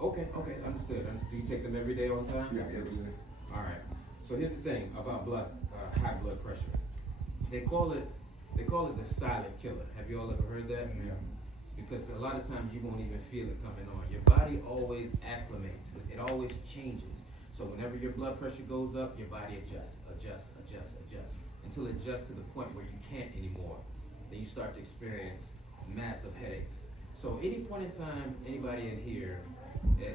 Okay, okay, understood. Understood. Do you take them every day, all the time? Yeah, every day. All right. So here's the thing about high blood pressure. They call it, they call it the silent killer. Have you all ever heard that? Yeah. It's because a lot of times you won't even feel it coming on. Your body always acclimates. It always changes. So whenever your blood pressure goes up, your body adjusts until it adjusts to the point where you can't anymore. Then you start to experience massive headaches. So any point in time, anybody in here,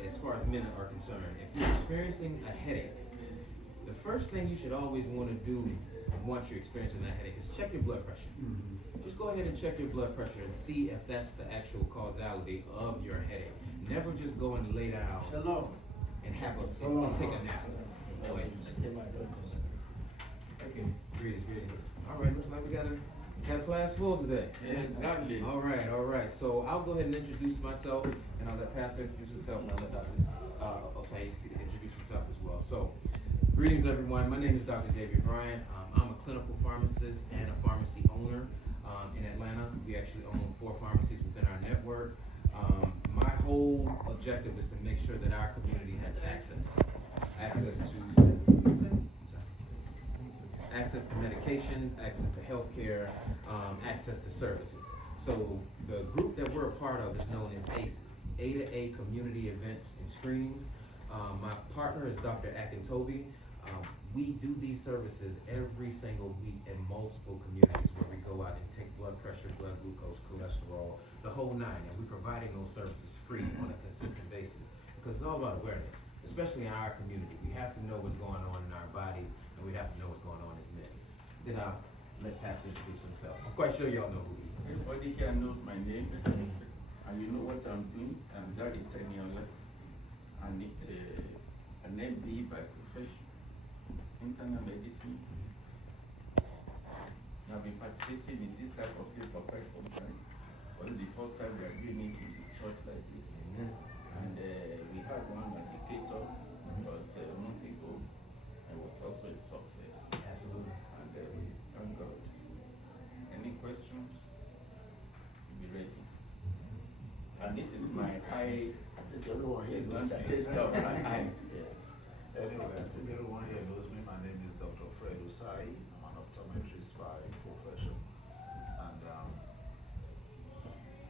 as far as men are concerned, if you're experiencing a headache, the first thing you should always want to do once you're experiencing that headache is check your blood pressure. Just go ahead and check your blood pressure and see if that's the actual causality of your headache. Never just go and lay down Shalom. and have and take a nap. Okay. Greetings. All right, looks like we got a class full today. Exactly. All right. So I'll go ahead and introduce myself, and I'll let Pastor introduce himself, and I'll let Dr. Osei introduce himself as well. So, greetings, everyone. My name is Dr. Xavier Bryant. I'm a clinical pharmacist and a pharmacy owner in Atlanta. We actually own 4 pharmacies within our network. My whole objective is to make sure that our community has access to medications, access to healthcare, access to services. So the group that we're a part of is known as ACEs, A to A Community Events and Screenings. My partner is Dr. Akintobi. We do these services every single week in multiple communities where we go out and take blood pressure, blood glucose, cholesterol, the whole nine, and we're providing those services free on a consistent basis because it's all about awareness, especially in our community. We have to know what's going on in our bodies, and we have to know what's going on as men. Then I'll let Pastor introduce himself. I'm quite sure y'all know who he is. Everybody here knows my name, and you know what I'm doing. I'm Gary Teniola, and an MD by profession, internal medicine. I've been participating in this type of thing for quite some time. But it's the first time we are doing it in the church like this. And we had one educator about a month ago, and it was also a success. Absolutely. And we thank God. Any questions? Be ready. And this is my eye. I think everyone here It's knows not me. the taste of my eye. Yes. Anyway, I think everyone here knows me. My name is Dr. Fred Osai. I'm an optometrist by profession. And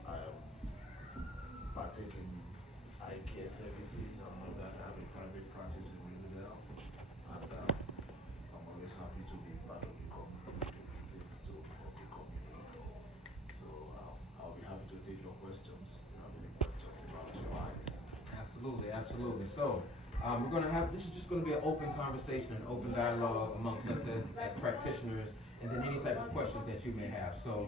I am partaking in eye care services. I'm not that I have a private practice in Riverdale. And I'm always happy to be part of the community, to do things to help the community. So I'll be happy to take your questions. If you have any questions about your eyes. Absolutely. So, we're going to have, this is just going to be an open conversation, an open dialogue amongst us as practitioners, and then any type of questions that you may have. So,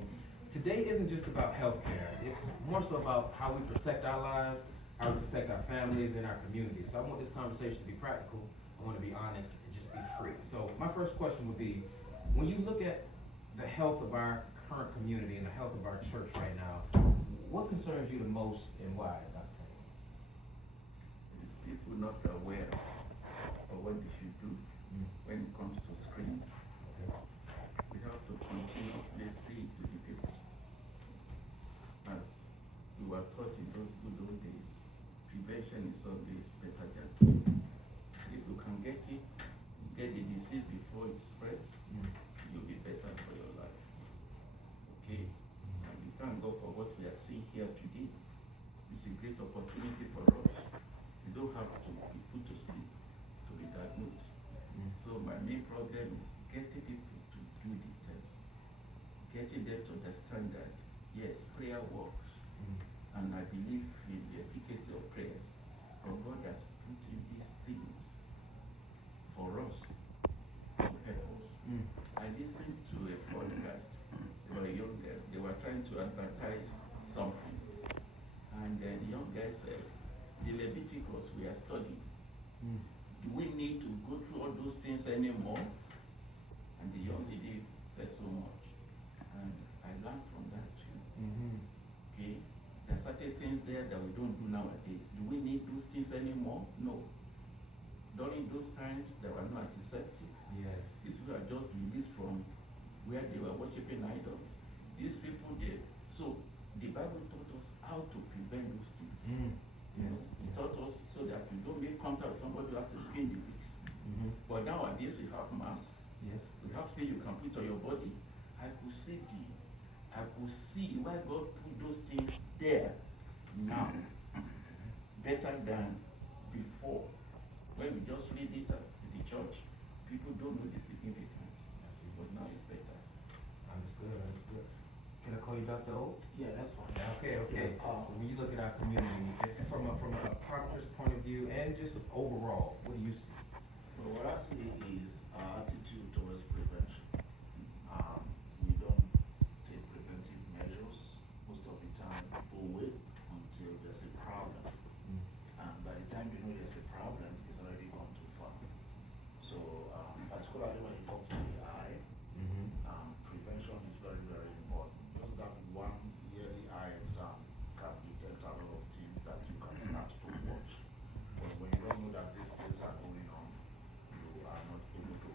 today isn't just about healthcare. It's more so about how we protect our lives, how we protect our families and our communities. So, I want this conversation to be practical. I want to be honest and just be free. So, my first question would be, when you look at the health of our current community and the health of our church right now, what concerns you the most and why, Dr. It is people not aware of what they should do when it comes to screening. We have to continuously say to the people, as we were taught in those good old days, prevention is always better than cure. If you can get the disease before it spreads, you'll be better for your life. Okay? And we thank God for what we are seeing here today. It's a great opportunity for us. We don't have to be put to sleep to be diagnosed. So my main problem is getting people to do the tests, getting them to understand that yes, prayer works, and I believe in the efficacy of prayers. But God has put in these things for us to help us. I listened to a podcast by a young girl. They were trying to advertise something, and the young guy said, the Leviticus we are studying, do we need to go through all those things anymore? And the young lady said so much, and I learned from that too. Okay, there are certain things there that we don't do nowadays. Do we need those things anymore? No. During those times, there were no antiseptics. Yes. These people are just released from where they were worshiping idols. These people, so the Bible taught us how to prevent those things. Yes. It taught us so that you don't make contact with somebody who has a skin disease. But nowadays we have masks. Yes. We have things you can put on your body. I could see why God put those things there now, better than before. When we just read it as the church, people don't know the significance. But now it's better. Understood. Can I call you Dr. O? Yeah, that's fine. Okay. So when you look at our community, from a optometrist point of view and just overall, what do you see? Well, what I see is our attitude towards prevention. We don't take preventive measures. Most of the time, people wait until there's a problem. And by the time you know there's a problem, it's already gone too far. So, particularly when it comes to the eye, prevention is very, very important. Just that one yearly eye exam can detect a lot of things that you can start to watch. But when you don't know that these things are going on, you are not able to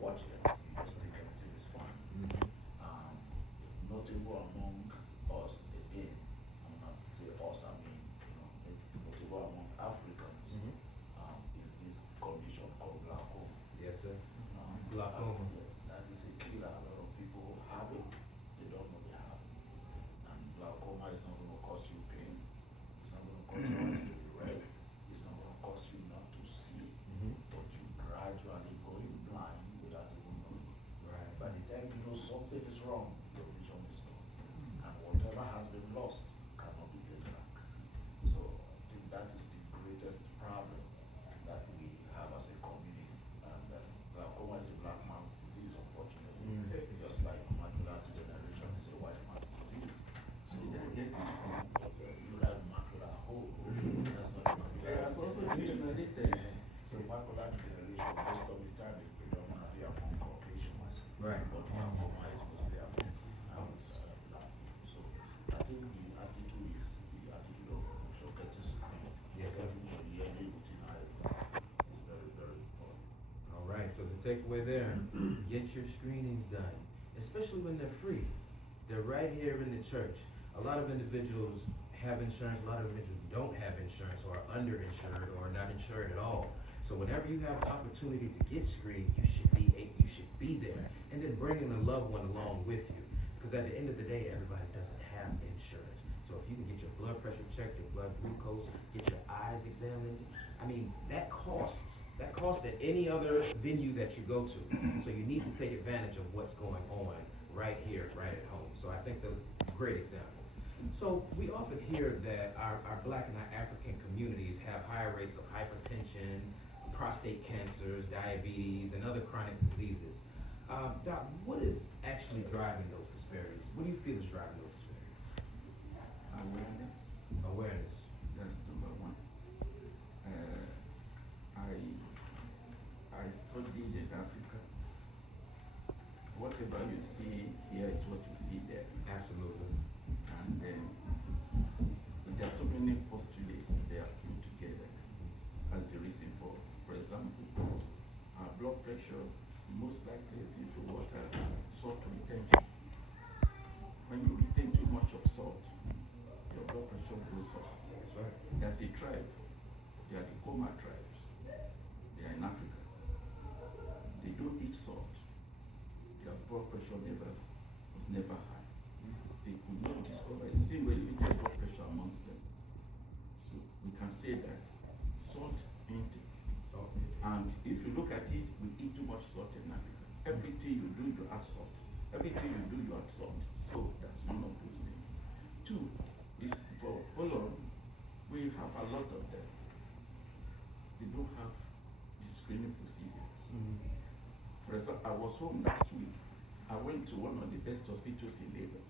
watch them. You just think everything is fine. Notable among us, again, I'm not say us, I mean, notable among Africans, is this condition called glaucoma. Yes, sir. Glaucoma. That is a killer. A lot of people have it, they don't know they have it. And glaucoma is not going to cause you pain, it's not going to cause your eyes to be red, it's not going to cause you not to see, but you gradually going blind without even knowing it. Right. By the time you know something is wrong, your vision is gone. And whatever has been lost cannot be get back. So I think that is the greatest problem that we have as a community. And glaucoma is a black man's disease, unfortunately. Just like macular degeneration is a white man's disease. So Did I get it? you have macular hole. That's not macular. Yeah, it's also degenerated. So macular degeneration most of the time is predominantly among Caucasians. Right. But glaucoma is mostly among black people. So I think the attitude of getting screened, Yes, sir. getting your yearly routine eye exam is very, very important. All right, so the takeaway there, get your screenings done, especially when they're free. They're right here in the church. A lot of individuals have insurance, a lot of individuals don't have insurance or are underinsured or not insured at all. So whenever you have the opportunity to get screened, you should be there, and then bringing a loved one along with you. Because at the end of the day, everybody doesn't have insurance. So if you can get your blood pressure checked, your blood glucose, get your eyes examined, I mean, that costs at any other venue that you go to. So you need to take advantage of what's going on right here, right at home. So I think those are great examples. So we often hear that our Black and our African communities have higher rates of hypertension, prostate cancers, diabetes, and other chronic diseases. Doc, what is actually driving those disparities? What do you feel is driving those disparities? Awareness. Awareness. That's number one. I studied in Africa. Whatever you see here is what you see there. Absolutely. And then there are so many postulates they are put together as the reason for example, our blood pressure most likely due to water salt retention. When you retain too much of salt, your blood pressure goes up. That's right. There's a tribe, they are the Koma tribes. They are in Africa. They don't eat salt. Their blood pressure was never high. They could not discover a single elevated blood pressure amongst them. So we can say that salt intake. And if you look at it, we eat too much salt in Africa. Everything you do, you add salt. Everything you do, you add salt. So that's one of those things. Two is for colon, we have a lot of them. They don't have the screening procedure. For example, I was home last week. I went to one of the best hospitals in Lagos.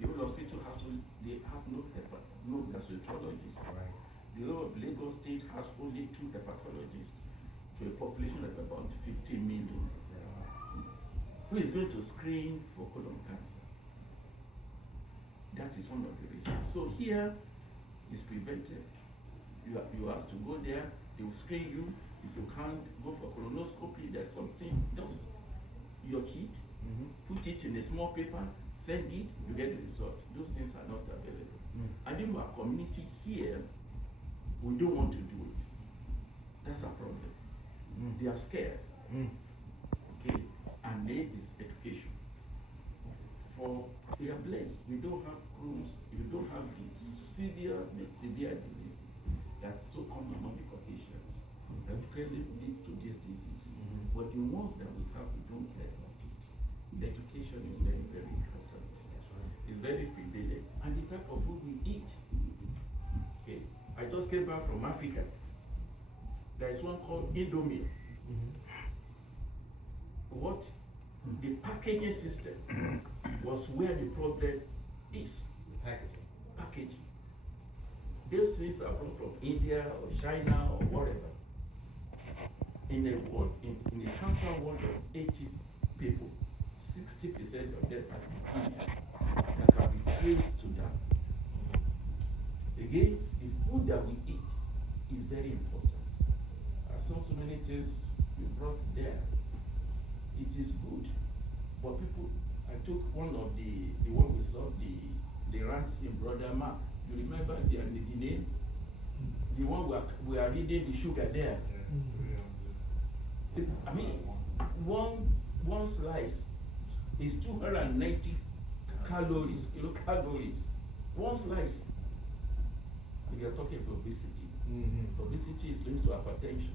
The whole hospital has no gastroenterologist. Right. The whole of Lagos State has only 2 hepatologists to a population of about 50 million. Who is going to screen for colon cancer? That is one of the reasons. So here is prevented. You have to go there, they will screen you. If you can't go for colonoscopy, there's something, just your sheet, put it in a small paper, send it, you get the result. Those things are not available. And in our community here, we don't want to do it. That's a problem. They are scared. Okay, and need is education. For we are blessed. We don't have crews. We don't have the severe diseases that's so common among the Caucasians that can lead to this disease. But the ones that we have, we don't care about it. The education is very, very important. That's right. It's very prevalent, and the type of food we eat. Okay, I just came back from Africa. There is one called Indomie. What the packaging system was where the problem is. The packaging. Packaging. Those things are brought from India or China or whatever. In a world, in a cancer world of 80 people, 60% of them has leukemia that can be traced to that. Again, the food that we eat is very important. I saw so many things we brought there. It is good, but people, I took one of the one we saw, the ranch in Brother Mark. You remember the name? The one we are reading the sugar there. I mean, one slice is 290 calories, kilocalories. One slice. We are talking of obesity. Obesity is linked to hypertension.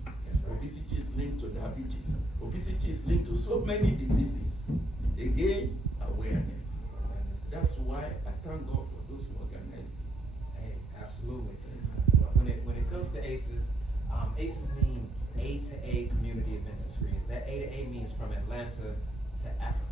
Obesity is linked to diabetes. Obesity is linked to so many diseases. Again, awareness. That's why I thank God for those who organize this. Hey, absolutely. When it comes to ACEs, ACEs mean A to A community events and screenings. That A to A means from Atlanta to Africa.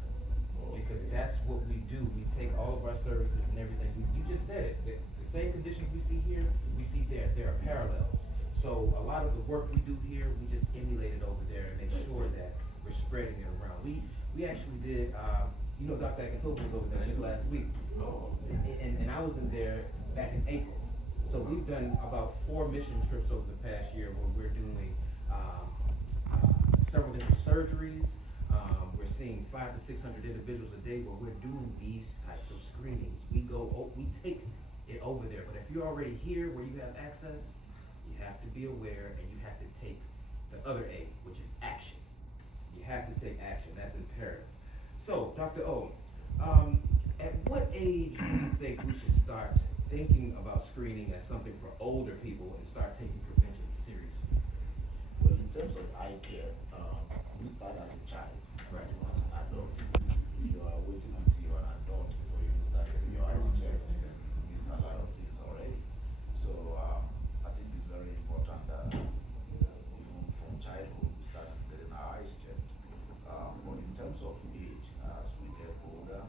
Because that's what we do. We take all of our services and everything. You just said it. The same conditions we see here, we see there. There are parallels. So a lot of the work we do here, we just emulate it over there and make sure that we're spreading it around. We actually did, Dr. Akintobi was over there just last week. And I was in there back in April. So we've done about 4 mission trips over the past year where we're doing several different surgeries. We're seeing 500 to 600 individuals a day where we're doing these types of screenings. We take it over there. But if you're already here where you have access, you have to be aware and you have to take the other A, which is action. You have to take action. That's imperative. So, Dr. O, at what age do you think we should start thinking about screening as something for older people and start taking prevention seriously? Well, in terms of eye care, we start as a child, right? As an adult. If you are waiting until you're an adult before you start getting your eyes checked, you missed a lot of things already. So I think it's very important that even from childhood we start getting our eyes checked. But in terms of age, as we get older,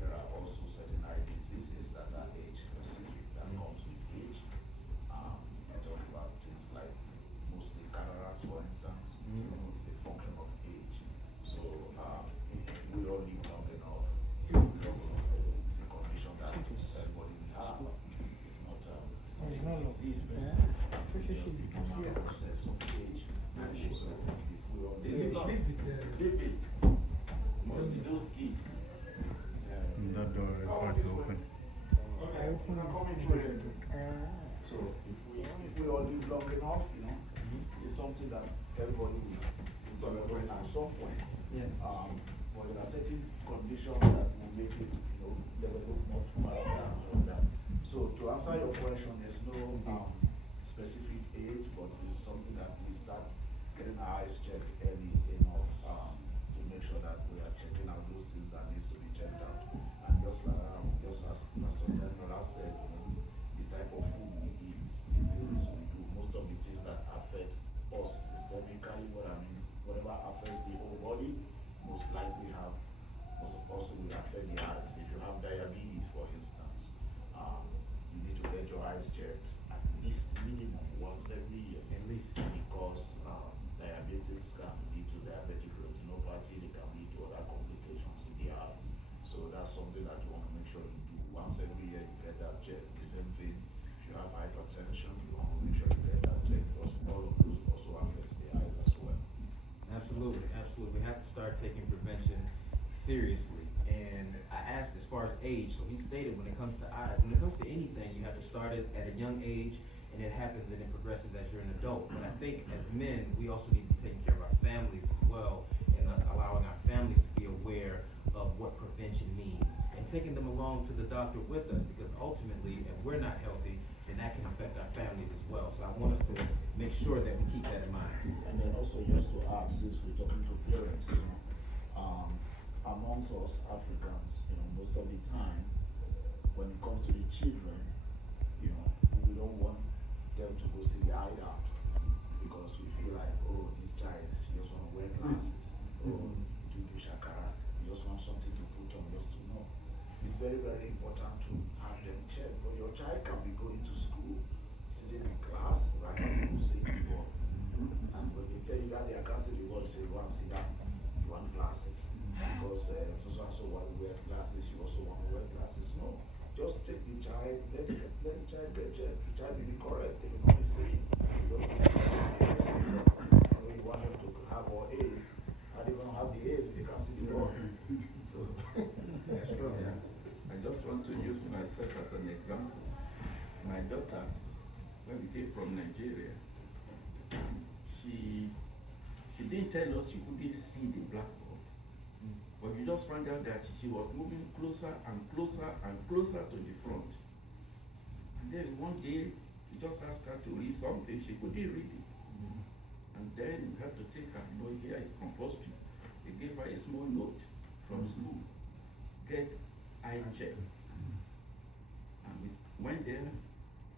there are also certain eye diseases that are age specific that comes with age. I talk about things like mostly cataracts, for instance. It's a function of age. So if we all live long enough, it's a condition that everybody will have. It's not a disease per se. It's just a process of age. So if we all David, those kids. That door is hard to open. So if we all live long enough, it's something that everybody will develop at some point. Yeah. But there are certain conditions that will make it, develop much faster than that. So to answer your question, there's no specific age, but it's something that we start getting our eyes checked early enough to make sure that we are checking out those things that needs to be checked out. And just as Pastor Daniel has said, the type of food we eat, the meals we do, most of the things that affect us systemically, whatever affects the whole body, most likely also will affect the eyes. If you have diabetes, for instance, you need to get your eyes checked at least minimum once every year. At least. Because diabetes can lead to diabetic retinopathy, they can lead to other complications in the eyes. So that's something that you want to make sure you do. Once every year you get that checked. The same thing, if you have hypertension, you want to make sure you get that checked because all of those also affects the eyes as well. Absolutely, absolutely. We have to start taking prevention seriously. And I asked as far as age, so he stated when it comes to eyes, when it comes to anything, you have to start it at a young age and it happens and it progresses as you're an adult. But I think as men, we also need to be taking care of our families as well, and allowing our families to be aware of what prevention means, and taking them along to the doctor with us, because ultimately, if we're not healthy, then that can affect our families as well. So I want us to make sure that we keep that in mind. And then also just to add, since we're talking to parents, amongst us Africans, most of the time, when it comes to the children, we don't want them to go see the eye doctor because we feel like, oh, this child just want to wear glasses, oh, to do shakara, you just want something to put on, just to know. It's very, very important to have them check. But your child can be going to school, sitting in class, right now people seeing the ball. And when they tell you that they can't see the ball, they say, go and sit down, you want glasses. Because so and so one wears glasses, you also want to wear glasses. No. Just take the child, let the child get checked. The child will be correct, they will not be saying. You don't need to say you want them to have all A's. How they gonna have the A's if they can't see the ball? So That's true. I just want to use myself as an example. My daughter, when we came from Nigeria, she didn't tell us she couldn't see the blackboard. But we just found out that she was moving closer and closer and closer to the front. And then one day, we just asked her to read something, she couldn't read it. And then we had to take her, here is compulsory. They gave her a small note from school, get eye check. And we went there,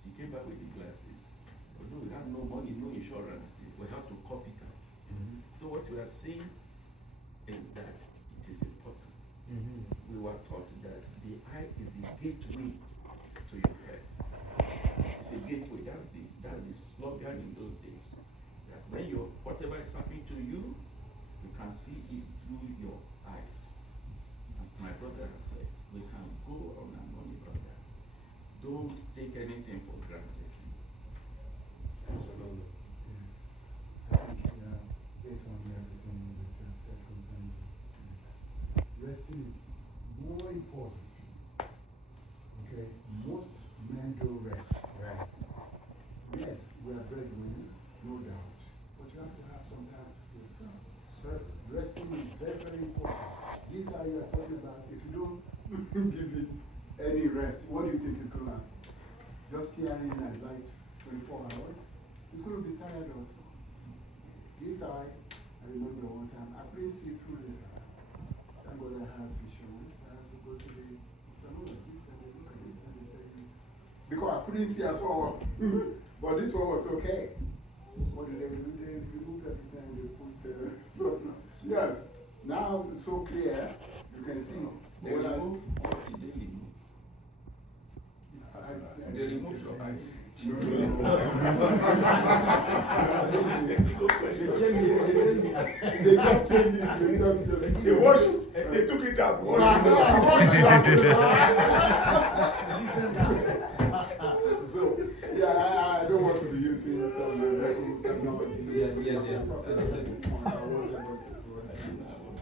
she came back with the glasses. Although we had no money, no insurance, we had to cough it out. So what we are seeing is that it is important. We were taught that the eye is the gateway to your head. It's a gateway. That's the slogan in those days. That when whatever is happening to you, you can see it through your eyes. As my brother has said, we can go on and on about that. Don't take anything for granted. Absolutely. Yes. I think based on everything that you have said concerning resting is more important. Okay? Most men don't rest. Right. Yes, we are breadwinners, no doubt. But you have to have some time for yourself. Certainly. Resting is very, very important. This how you are talking about. If you don't give it any rest, what do you think is going to happen? Just hearing at light 24 hours, it's going to be tired also. This eye, I remember one time, I couldn't see through this eye. Thank God I have insurance. I have to go to the ophthalmologist and they look at it and they say, because I couldn't see at all. But this one was okay. What did they do? They removed everything and they put something. Yes, now it's so clear, you can see. They When remove, what did they remove? They remove your eyes. No. Technical question. They changed it. They just changed it. They washed it. They took it out. So, yeah, I don't want to be using some technology. Yes.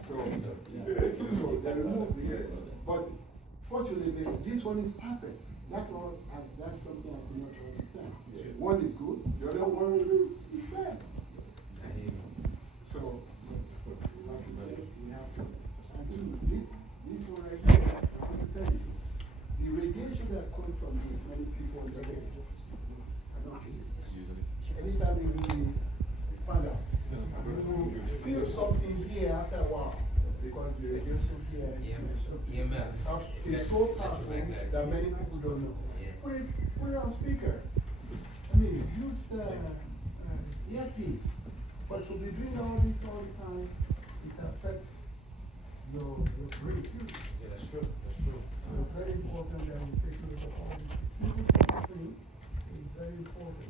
So they removed it. But fortunately, this one is perfect. That's all. That's something I could not understand. Yeah. One is good, the other one is bad. So, like you said, we have to. And two, this one right here, I want to tell you, the radiation that comes from this, many people get it. I don't care. Anytime they do this, they find out. You feel something here after a while. Because the radiation here EMF. is so powerful that many people don't know. Yes. Put it on speaker. I mean, use earpiece. But to be doing all this all the time, it affects your brain. Yeah, that's true. So it's very important that we take a look at all these simple things. It's very important.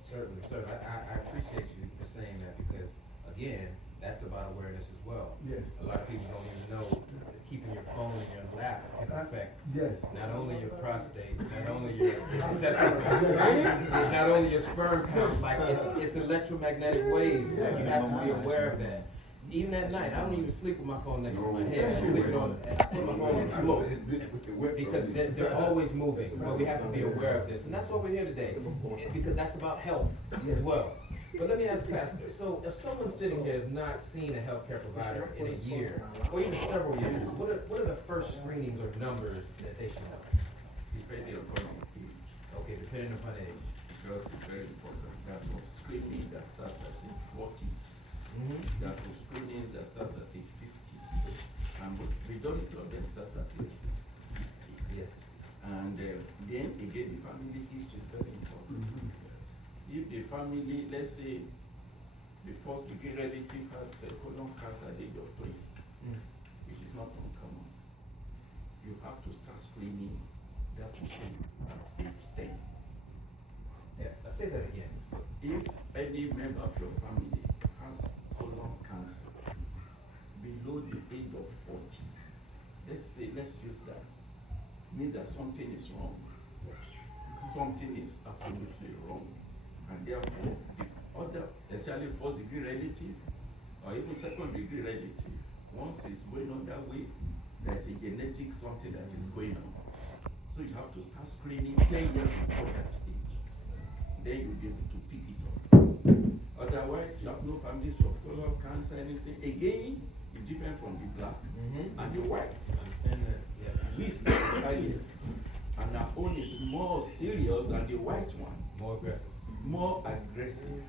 Certainly, sir. I appreciate you for saying that because, again, that's about awareness as well. Yes. A lot of people don't even know that keeping your phone in your lap can affect Yes. not only your prostate, not only your testicles, not only your sperm count, like it's electromagnetic waves. Like you have to be aware of that. Even at night, I don't even sleep with my phone next to my No. head. I sleep on, I put my phone on the floor. Because they're always moving, but we have to be aware of this, and that's why we're here today, because that's about health as well. But let me ask Pastor, so if someone sitting here has not seen a healthcare provider in a year, or even several years, what are the first screenings or numbers that they should know? Depending upon the age, Okay, depending upon age. because it's very important. There's some screening that starts at age 40. Mm-hmm. There's some screening that starts at age 50. And most majority of them starts at age 50. Yes. And then again, the family history is very important. If the family, let's say, the first degree relative has colon cancer at the age of 20, which is not uncommon, you have to start screening that person at age 10. Yeah, I'll say that again. If any member of your family has colon cancer below the age of 40, let's use that, means that something is wrong. Something is absolutely wrong. And therefore, if other, especially first degree relative, or even second degree relative, once it's going on that way, there's a genetic something that is going on. So you have to start screening 10 years before that age. Then you'll be able to pick it up. Otherwise, you have no families of colon cancer, anything. Again, it's different from the black and the white. Understand that? Yes. We start earlier, and our own is more serious than the white one, More aggressive. more aggressive.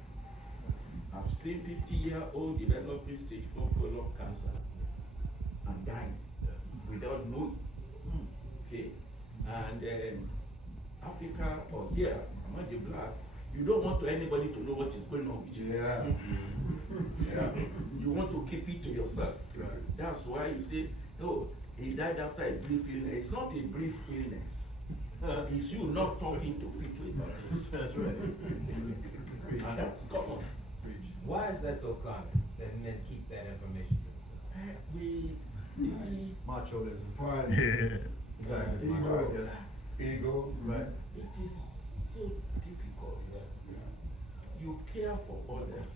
I've seen 50-year-old developing stage 4 colon cancer and dying without knowing. Okay, and Africa or here among the black, you don't want anybody to know what is going on with you. Yeah. Yeah. You want to keep it to yourself. Right. That's why you say, oh, he died after a brief illness. It's not a brief illness. It's you not talking to people about it. That's right. And that's common. Why is that so common, that men keep that information to themselves? You see, Machoism. Pride. Exactly. Ego. Yes. Ego. Right. it is so difficult. You care for others,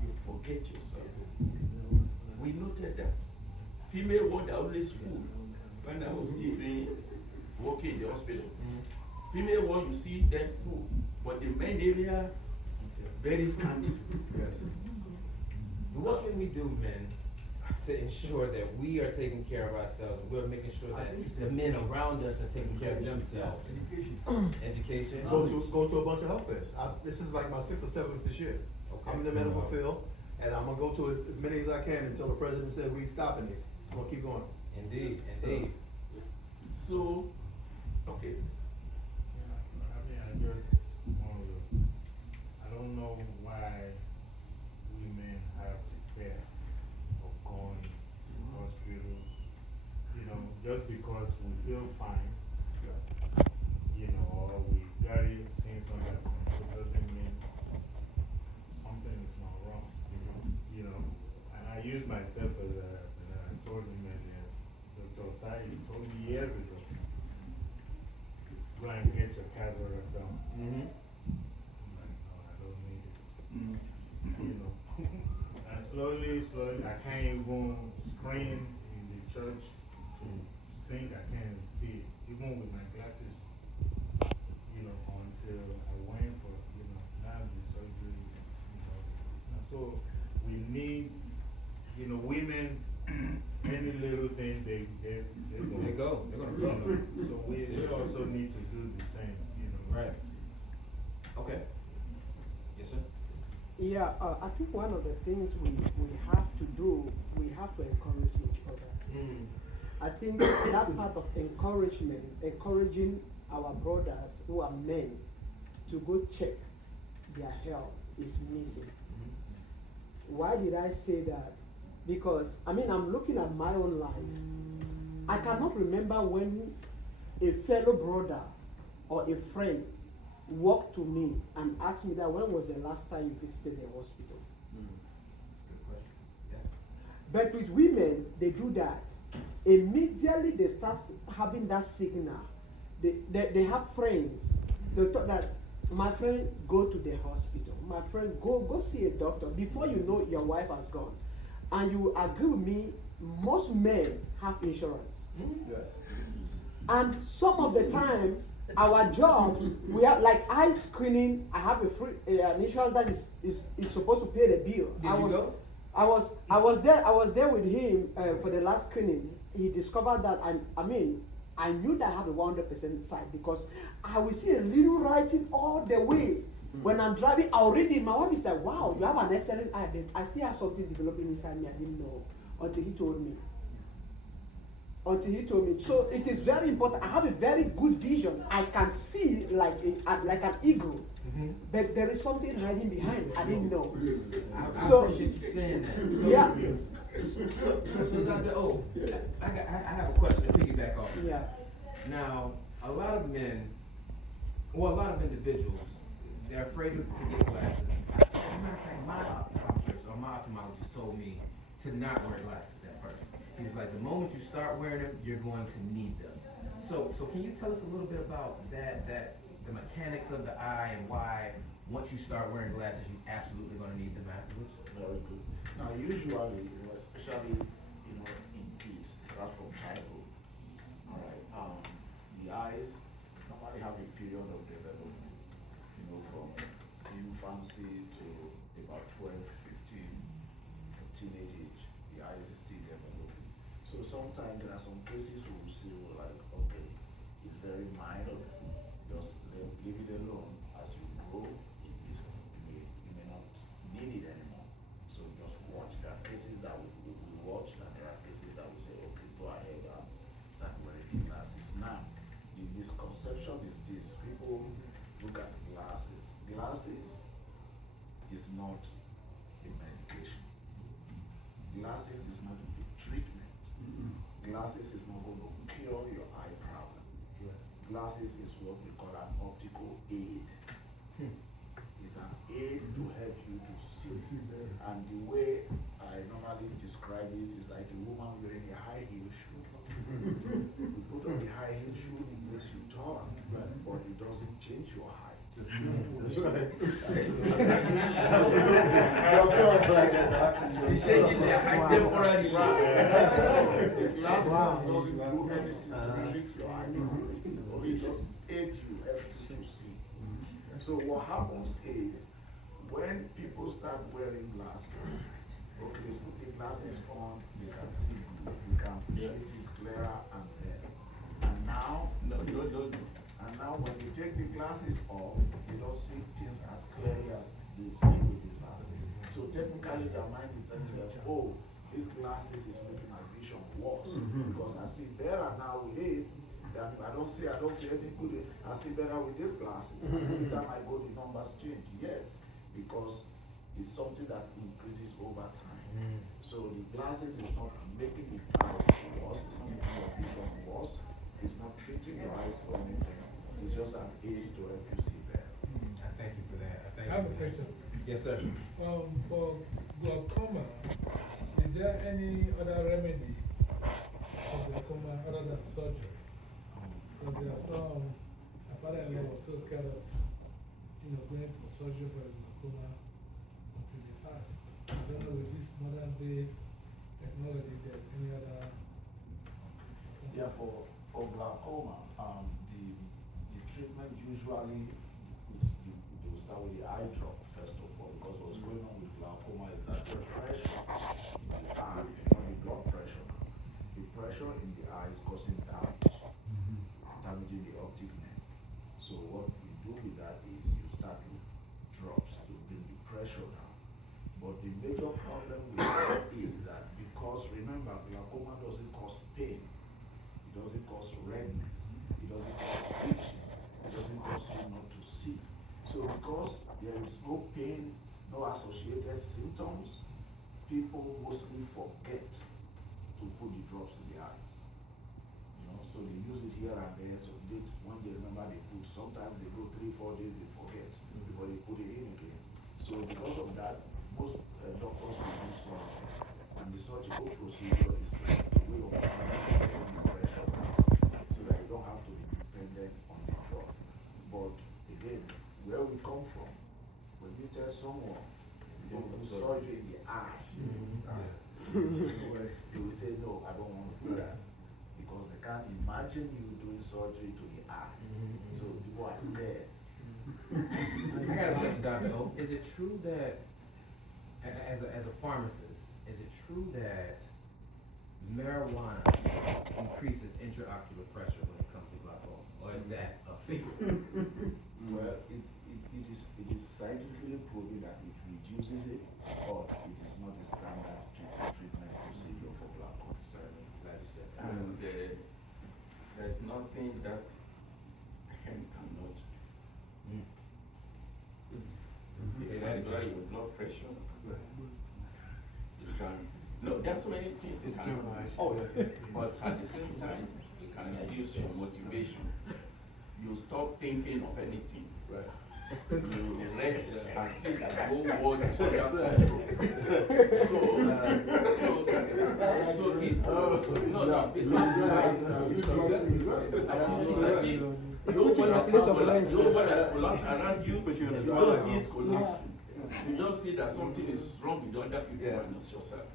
you forget yourself. We noted that. Female ward are always full. When I was still working in the hospital, female ward you see them full, but the main area very scanty. Yes. What can we do, men, to ensure that we are taking care of ourselves and we're making sure that the men around us are taking care of themselves? Education. Education? Go to a bunch of health fairs. This is like my 6th or 7th this year. Okay. I'm in the medical field, and I'm gonna go to as many as I can until the president said we stopping this. I'm gonna keep going. Indeed, indeed. So, okay. I just want to, I don't know why women have the fear of going to hospital, just because we feel fine, or we got things under control doesn't mean something is not wrong, and I use myself as I told him earlier, Dr. Osai told me years ago, go and get your cardiac done. I'm like, no, I don't need it. And slowly, I can't even screen in the church to sing, I can't see it, even with my glasses, until I went for, now the surgery, so we need, women, any little thing they go. They're gonna go. So we also need to do the same, Right. Okay. Yes, sir? Yeah, I think one of the things we have to do, we have to encourage each other. I think that part of encouragement, encouraging our brothers who are men to go check their health is missing. Why did I say that? Because, I'm looking at my own life. I cannot remember when a fellow brother or a friend walked to me and asked me that when was the last time you visited the hospital? That's a good question. Yeah. But with women, they do that. Immediately they start having that signal. They have friends. They thought that my friend, go to the hospital. My friend, go see a doctor. Before you know, your wife has gone. and you agree with me, most men have insurance. Yeah. And some of the time, our jobs, we have like eye screening. I have a free an insurance that is supposed to pay the bill. Did you go? I was there with him for the last screening. He discovered that I knew that I have a 100% side because I will see a little writing all the way. When I'm driving, I'll read it. My wife is like, "Wow, you have an excellent eye." But I still have something developing inside me I didn't know until he told me. So it is very important. I have a very good vision. I can see like an eagle, but there is something hiding behind. I didn't know. I So- appreciate you saying that. So, Yeah. So Dr. O, I have a question to piggyback off. Yeah. Now, a lot of men, well, a lot of individuals, they're afraid to get glasses. As a matter of fact, my optometrist or my ophthalmologist told me to not wear glasses at first. He was like, the moment you start wearing them, you're going to need them. So can you tell us a little bit about that the mechanics of the eye and why once you start wearing glasses, you're absolutely going to need them afterwards? Very good. Now, usually, especially, in kids, it starts from childhood. All right. The eyes normally have a period of development, from infancy to about 12, 15, teenage age. The eyes is still developing. So sometimes there are some cases we will see, we're like, okay, it's very mild, just leave it alone. As you grow, you may not need it anymore. So just watch. There are cases that we watch, and there are cases that we say, okay, go ahead and start wearing the glasses. Now, the misconception is this: people look at glasses. Glasses is not a medication. Glasses is not a treatment. Glasses is not going to cure your eye problem. Glasses is what we call an optical aid. It's an aid to help you to see. And the way I normally describe it is like a woman wearing a high heel shoe. You put on the high heel shoe, it makes you taller, but it doesn't change your height. He's shaking that high temporary. The glasses doesn't do anything to treat your eye problem. It only just aid you, help you to see. So what happens is, when people start wearing glasses, okay, they put the glasses on, they can see good, they can appreciate it clearer and better. And now, and now when they take the glasses off, they don't see things as clearly as they see with the glasses. So technically their mind is telling them, oh, these glasses is making my vision worse, because I see better now with it. Then I don't see anything good. I see better with these glasses. Every time I go, the numbers change. Yes, because it's something that increases over time. So the glasses is not making the eyes worse. It's not making your vision worse. It's not treating your eyes for anything. It's just an aid to help you see better. I thank you for that. I have a question. Yes, sir. For glaucoma, is there any other remedy for glaucoma other than surgery? Because there are some, my father-in-law was so scared of, going for surgery for his glaucoma until he passed. I don't know with this modern day technology, there's any other. Yeah, for glaucoma, the treatment usually they will start with the eye drop first of all, because what's going on with glaucoma is that the pressure in the eye, not the blood pressure now, the pressure in the eye is causing damaging the optic nerve. So what we do with that is you start with drops to bring the pressure down. But the major problem with that is that, because remember, glaucoma doesn't cause pain, it doesn't cause redness, it doesn't cause itching, it doesn't cause you not to see. So because there is no pain, no associated symptoms, people mostly forget to put the drops in the eyes. So they use it here and there, so when they remember they put, sometimes they go 3-4 days, they forget before they put it in again. So because of that, most doctors will do surgery. And the surgical procedure is like a way of getting the pressure down, so that you don't have to be dependent on the drug. But again, where we come from, when you tell someone they will do surgery in the eye. They will say, no, I don't want to do that. Because they can't imagine you doing surgery to the eye. So people are scared. I got a question, Dr. O. Is it true that, as a pharmacist, is it true that marijuana increases intraocular pressure when it comes to glaucoma, or is that a fake? Well, it is scientifically proven that it reduces it, but it is not a standard treatment procedure for glaucoma. Certainly, glad you said that. And there's nothing that hemp cannot do. Say It that can lower again. your blood pressure. It can, no, there's so many things it can do. Oh, yeah. But at the same time, it can reduce your motivation. You stop thinking of anything. Right. You rest and see that the whole world is under control. So it, no, because it's as if nobody has collapsed around you, but you don't see it collapsing. You don't see that something is wrong with the other people minus yourself.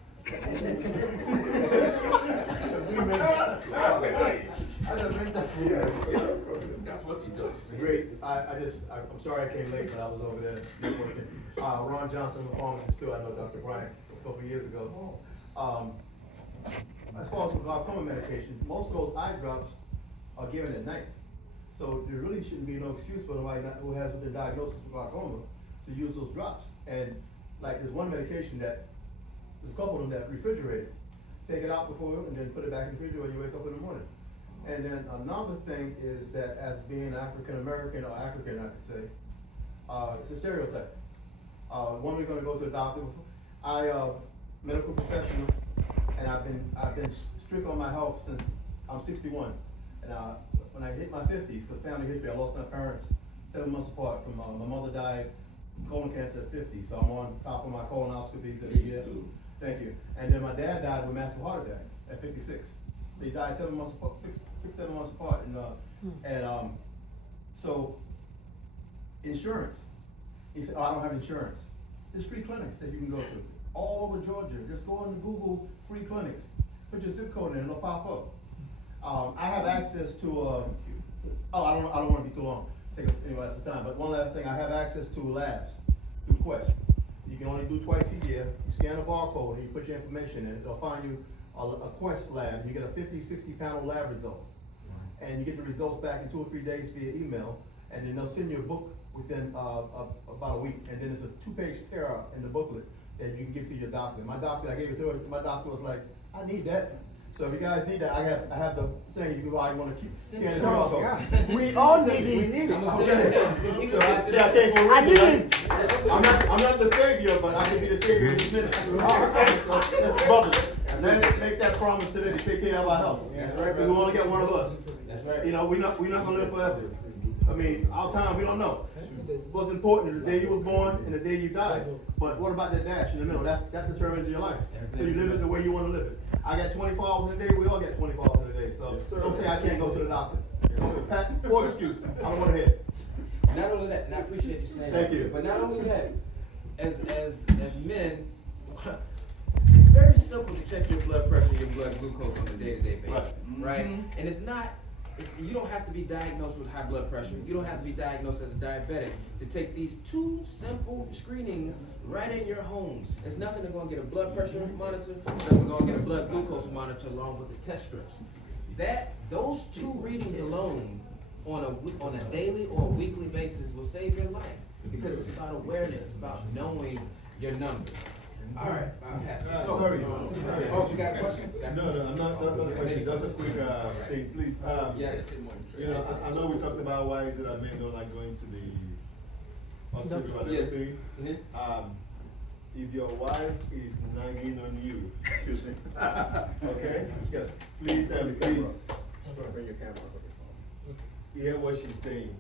That's what it does. Great. I'm sorry I came late, but I was over there networking. Ron Johnson, a pharmacist too. I know Dr. Bryant a couple of years ago. As far as the glaucoma medication, most of those eye drops are given at night. So there really shouldn't be no excuse for somebody who has been diagnosed with glaucoma to use those drops. And like there's one medication there's a couple of them that refrigerated. Take it out before and then put it back in the refrigerator when you wake up in the morning. And then another thing is that as being African American or African, I could say, it's a stereotype. When we're going to go to the doctor, medical professional, and I've been strict on my health since I'm 61. And when I hit my 50s, because family history, I lost my parents 7 months apart. From my mother died colon cancer at 50, so I'm on top of my colonoscopies every year. Thank you. And then my dad died with massive heart attack at 56. They died 7 months apart, 7 months apart. So insurance. He said, oh, I don't have insurance. There's free clinics that you can go to all over Georgia. Just go on Google free clinics. Put your zip code in, it'll pop up. I have access to. I don't want to be too long. Take anybody else's time. But one last thing, I have access to labs through Quest. You can only do twice a year. You scan a barcode and you put your information in. They'll find you a Quest lab. You get a 50, 60 panel lab result. And you get the results back in 2 or 3 days via email. And then they'll send you a book within about a week. And then it's a 2-page tear in the booklet that you can give to your doctor. My doctor, I gave it to her. My doctor was like, I need that. So if you guys need that, I have the thing. You can go out and want to keep scanning the barcode. We all need it. See, I came for a reason. I'm not the savior, but I can be the savior in a minute. So let's bubble it. And let's make that promise today to take care of our health. Because we only get one of us. That's right. You know, we're not gonna live forever. I mean, our time, we don't know. What's important is the day you was born and the day you died. But what about that dash in the middle? That determines your life. So you live it the way you want to live it. I got 24 hours in a day. We all get 24 hours in a day. So don't say I can't go to the doctor. Or excuse. I don't want to hear it. Not only that, and I appreciate you saying Thank that. you. But not only that, as men, it's very simple to check your blood pressure and your blood glucose on a day-to-day basis, right? And it's not. You don't have to be diagnosed with high blood pressure. You don't have to be diagnosed as a diabetic to take these 2 simple screenings right in your homes. It's nothing to go and get a blood pressure monitor. It's nothing to go and get a blood glucose monitor along with the test strips. Those 2 readings alone on a daily or a weekly basis will save your life because it's about awareness. It's about knowing your numbers. All right, I'll pass it. Sorry. Oh, you got a question? No, I'm not a question. Just a quick thing, please. Yes. You know, I know we talked about why is it that men don't like going to the hospital and Yes. everything. If your wife is nagging on you, excuse me, okay? Yes. Please, Bring your camera up. hear what she's saying.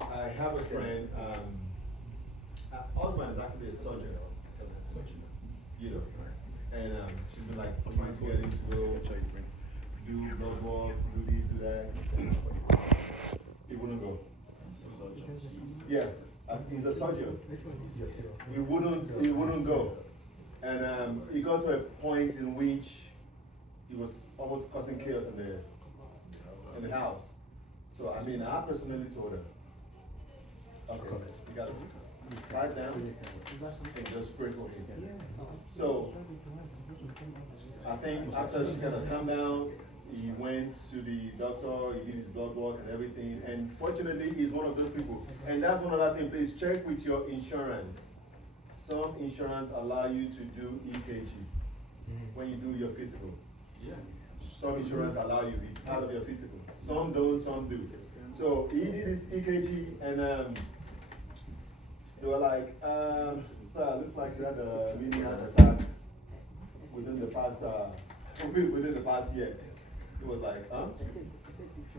I have a friend, her husband is actually a surgeon, you know, and she's been like trying to get him to go do blood work, do this, do that. He wouldn't go. Yeah. He's a surgeon. He wouldn't go. And he got to a point in which he was almost causing chaos in the house. So I mean, I personally told him, okay, you gotta pipe down and just sprinkle him. So I think after she kind of calmed down, he went to the doctor, he did his blood work and everything. And fortunately, he's one of those people. And that's one other thing, please check with your insurance. Some insurance allow you to do EKG when you do your physical. Yeah. Some insurance allow you, it's part of your physical. Some don't, some do. So he did his EKG and they were like, sir, looks like you had a mini heart attack within the past year. He was like, huh?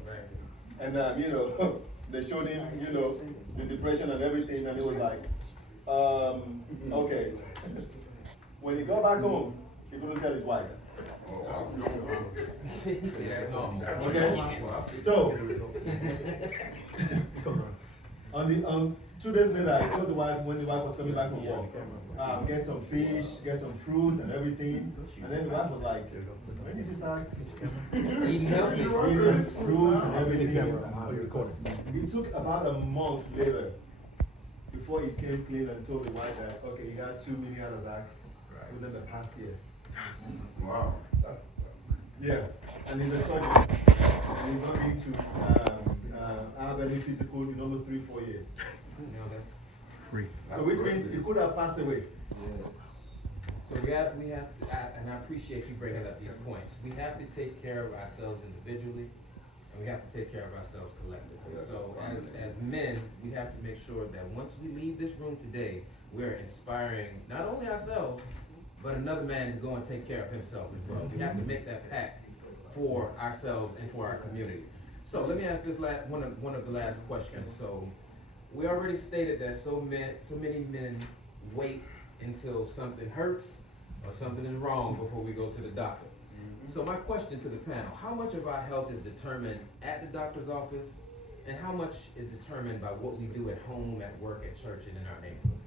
Right. And you know, they showed him, you know, the depression and everything, and he was like, okay. When he got back home, he couldn't tell his wife. Okay. So on 2 days later, I told the wife when the wife was coming back from work, get some fish, get some fruit and everything. And then the wife was like, when did you start Eating healthy. eating fruit and everything? It took about a month later before he came clean and told the wife that, okay, he had 2 mini heart attacks within the past year. Wow. Yeah, and he's a surgeon. And he's not need to have any physical in almost 3-4 years. You know, that's Free. So which means he could have passed away. So we have, and I appreciate you bringing up these points. We have to take care of ourselves individually, and we have to take care of ourselves collectively. So as men, we have to make sure that once we leave this room today, we're inspiring not only ourselves, but another man to go and take care of himself as well. We have to make that pact for ourselves and for our community. So let me ask this one of the last questions. So we already stated that so many men wait until something hurts or something is wrong before we go to the doctor. So my question to the panel, how much of our health is determined at the doctor's office, and how much is determined by what we do at home, at work, at church, and in our neighborhoods?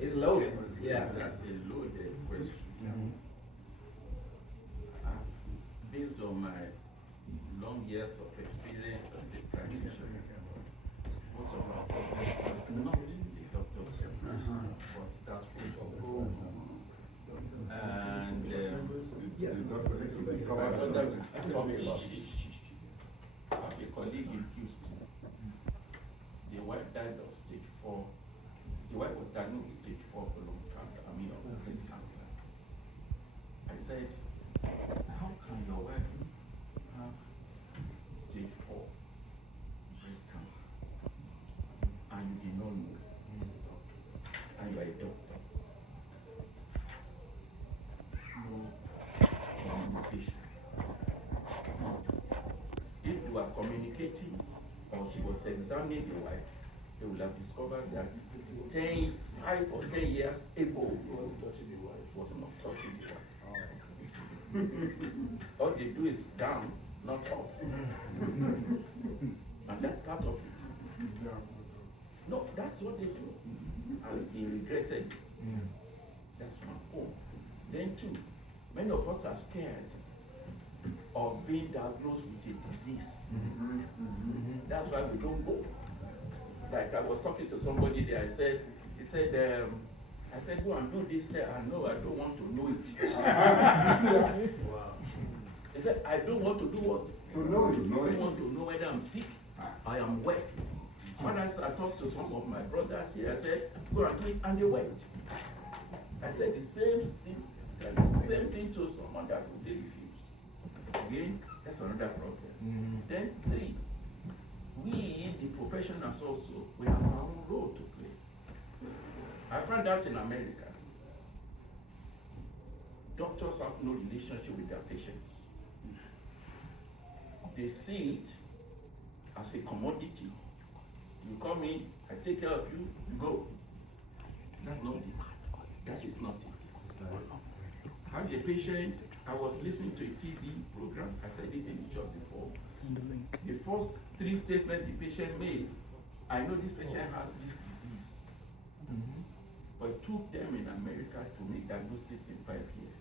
It's loaded. Yeah. That's a loaded question. Based on my long years of experience as a practitioner, most of our problems are not in the doctor's office, but starts from home. And I have a colleague in Houston. The wife died of stage 4. The wife was diagnosed with stage 4 colon cancer, of breast cancer. I said, how can your wife have stage 4 breast cancer and you did not know, and you are a doctor? No communication. If you are communicating or she was examining the wife, they would have discovered that 5 or 10 years ago, was not touching the wife. All they do is down, not up. And that's part of it. No, that's what they do. And he regretted it. That's one. Then 2, many of us are scared of being diagnosed with a disease. That's why we don't go. Like I was talking to somebody there, I said, go and do this there. I know I don't want to know it. Wow. He said, I don't want to do what? To know it. I don't want to know whether I'm sick, I am well. When I talked to some of my brothers here, I said, go and do it, and they went. I said the same thing to someone that they refused. Again, that's another problem. Then 3, we, the professionals also, we have our own role to play. I found out in America, doctors have no relationship with their patients. They see it as a commodity. You come in, I take care of you, you go. That's not it. That is not it. And the patient, I was listening to a TV program, I said it in the church before. The first 3 statements the patient made, I know this patient has this disease. But it took them in America to make diagnosis in 5 years.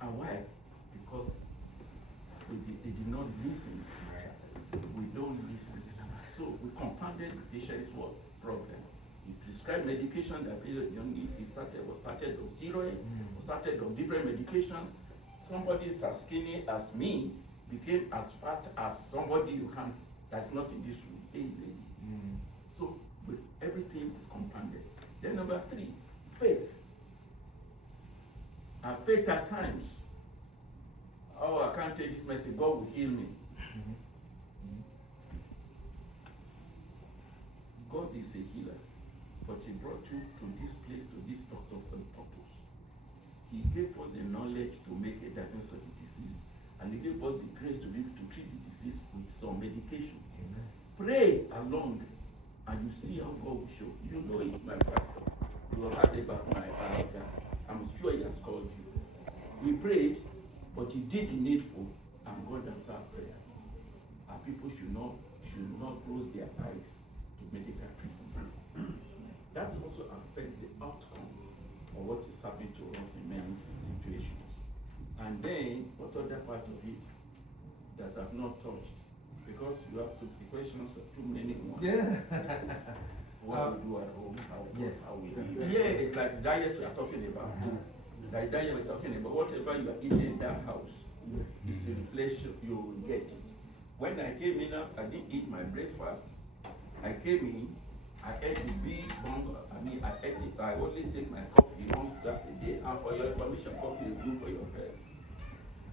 And why? Because they did not listen. We don't listen. So we compounded the patient's what? Problem. We prescribed medication that patient don't need. He started on steroid, or started on different medications. Somebody is as skinny as me became as fat as somebody you can that's not in this room, a lady. So everything is compounded. Then number 3, faith. Faith at times. Oh, I can't take this message. God will heal me. God is a healer, but He brought you to this place, to this doctor for a purpose. He gave us the knowledge to make a diagnosis of the disease, and He gave us the grace to be able to treat the disease with some medication. Amen. Pray along, and you see how God will show. You know it, my pastor. You have heard about my father. I'm sure he has called you. We prayed, but he did the needful, and God answered prayer. Our people should not close their eyes to medical treatment. That also affects the outcome of what is happening to us in many situations. And then, what other part of it that I've not touched? Because you have the questions are too many ones. Yeah. What we do at home, how we live. Right. Yeah, it's like diet we are talking about. Like diet we're talking about. Whatever you are eating in that house, it's a reflection, you will get it. When I came in, I didn't eat my breakfast. I came in, I ate the big bunk. I only take my coffee 1 glass a day. And for your information, coffee is good for your health.